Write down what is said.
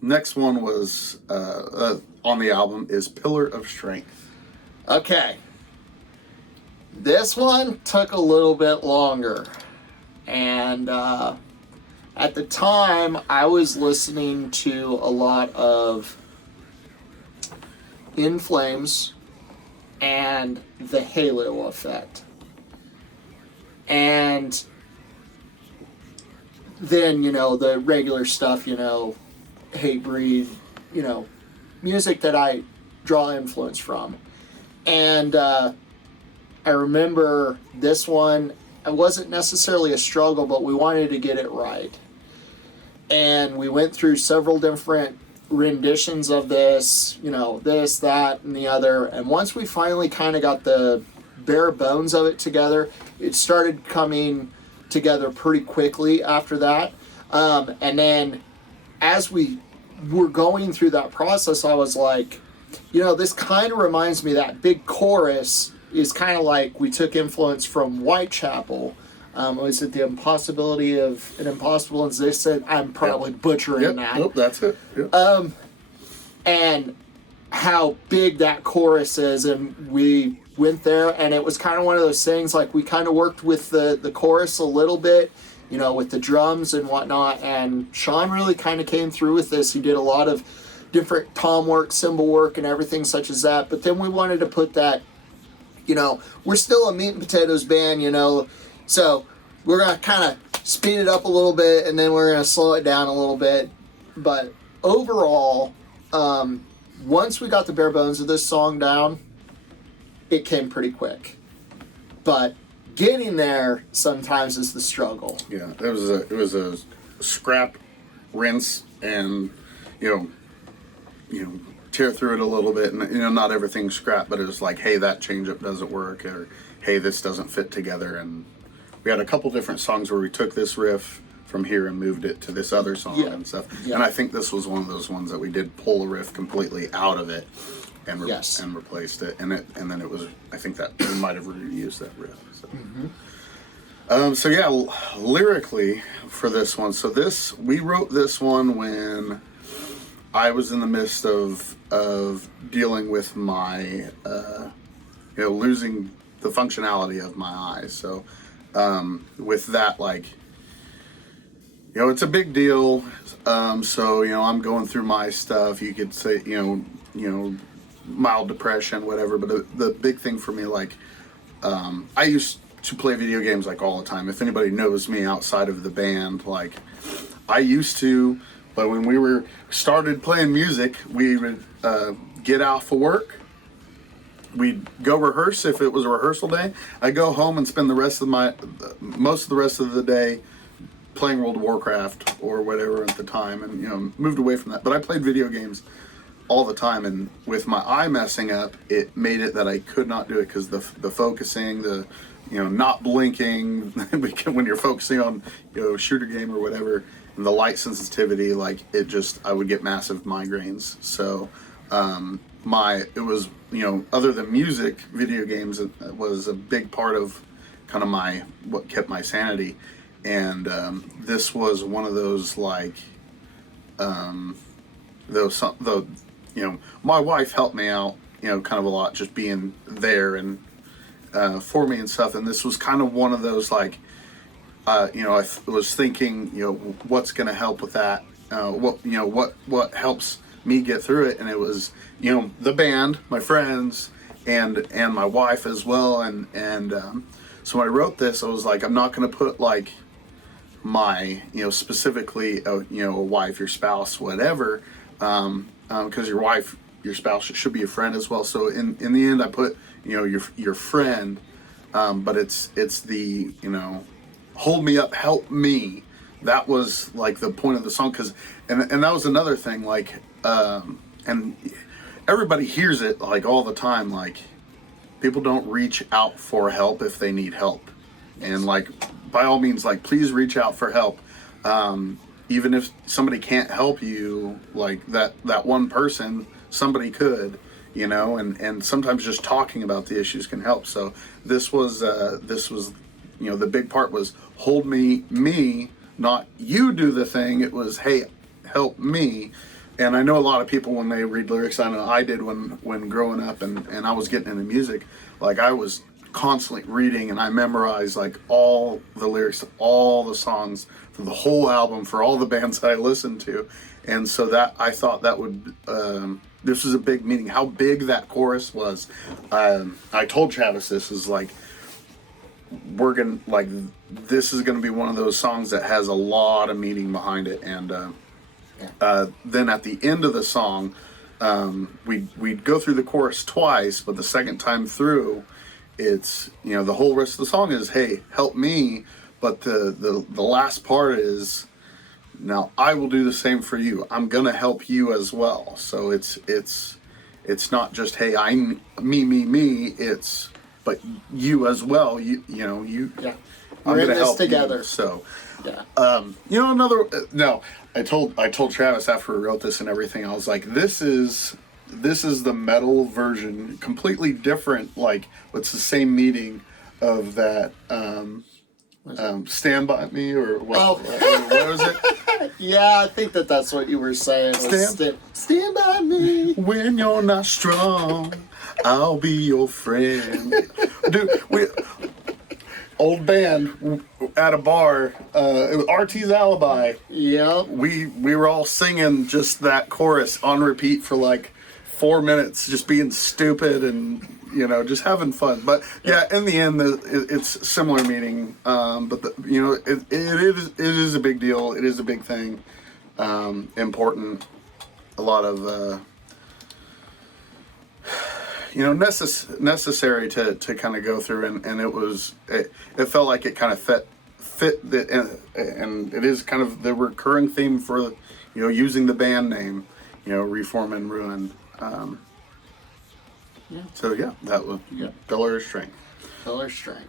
Next one was on the album is Pillar of Strength. Okay. This one took a little bit longer. And at the time, I was listening to a lot of In Flames and The Halo Effect. And then, the regular stuff, Hatebreed, music that I draw influence from. And I remember this one, it wasn't necessarily a struggle, but we wanted to get it right. And we went through several different renditions of this, this, that, and the other. And once we finally kind of got the bare bones of it together, it started coming together pretty quickly after that. And then as we were going through that process, I was like, this kind of reminds me, that big chorus is kind of like we took influence from Whitechapel. Was it The Impossibility of an Impossible? As they said, I'm probably butchering that. Nope, that's it. Yep. And how big that chorus is, and we went there, and it was kind of one of those things, like we kind of worked with the chorus a little bit, with the drums and whatnot, and Sean really kind of came through with this. He did a lot of different tom work, cymbal work, and everything such as that, but then we wanted to put that, we're still a meat and potatoes band, so we're going to kind of speed it up a little bit, and then we're going to slow it down a little bit, but overall, once we got the bare bones of this song down, it came pretty quick. But getting there sometimes is the struggle. Yeah, it was a scrap, rinse, and tear through it a little bit, and not everything's scrap, but it was like, hey, that change up doesn't work, or hey, this doesn't fit together. And we had a couple different songs where we took this riff from here and moved it to this other song and stuff. Yeah. And I think this was one of those ones that we did pull a riff completely out of it and and replaced it. And then it was, I think that we might have reused that riff. So. Mm-hmm. Lyrically for this one. So we wrote this one when I was in the midst of dealing with my losing the functionality of my eyes. So with that, it's a big deal. So I'm going through my stuff. You could say mild depression, whatever. But the big thing for me, I used to play video games all the time. If anybody knows me outside of the band, I used to. But when we started playing music, we would get out for work. We'd go rehearse if it was a rehearsal day. I'd go home and spend most of the rest of the day playing World of Warcraft or whatever at the time, and moved away from that. But I played video games all the time, and with my eye messing up, it made it that I could not do it because the focusing, the not blinking when you're focusing on shooter game or whatever, and the light sensitivity, I would get massive migraines. So it was other than music, video games was a big part of kind of what kept my sanity. And this was one of those my wife helped me out kind of a lot, just being there and for me and stuff. And this was kind of one of those I was thinking what's going to help with that, what helps me get through it. And it was the band, my friends, and my wife as well. And so when I wrote this, I was like, I'm not going to put my specifically a wife, your spouse, whatever, because your spouse should be a friend as well. So in the end I put your friend, but it's the hold me up, help me. That was the point of the song, because and that was another thing, and everybody hears it all the time, people don't reach out for help if they need help. And by all means, please reach out for help. Even if somebody can't help you, that one person, somebody could, and sometimes just talking about the issues can help. So this was the big part was hold me, not you do the thing. It was, hey, help me. And I know a lot of people when they read lyrics, I know I did when growing up and I was getting into music, like I was constantly reading and I memorized like all the lyrics to all the songs for the whole album for all the bands that I listened to. And so that I thought that would this was a big meaning. How big that chorus was. I told Travis this is like we're gonna like this is gonna be one of those songs that has a lot of meaning behind it. And then at the end of the song, we'd go through the chorus twice, but the second time through, it's the whole rest of the song is "Hey, help me," but the last part is, "Now I will do the same for you. I'm gonna help you as well." So it's not just "Hey, me." It's but you as well. You. Yeah. I'm We're in gonna this help together. you. So. Yeah. No. I told Travis after we wrote this and everything. I was like, this is the metal version, completely different. Like, it's the same meaning of that. Stand by me or what? Oh. What was it? Yeah, I think that's what you were saying. Stand by me. When you're not strong, I'll be your friend. Dude, old band at a bar, it was RT's Alibi. Yep. We were all singing just that chorus on repeat for like 4 minutes, just being stupid and just having fun. But yeah, in the end, it's similar meaning. But it is a big deal. It is a big thing. Important. A lot of necessary to kind of go through, and it felt like it kind of fit and it is kind of the recurring theme for using the band name, Reform and Ruin. So yeah, that was Pillar of Strength. Pillar Strength.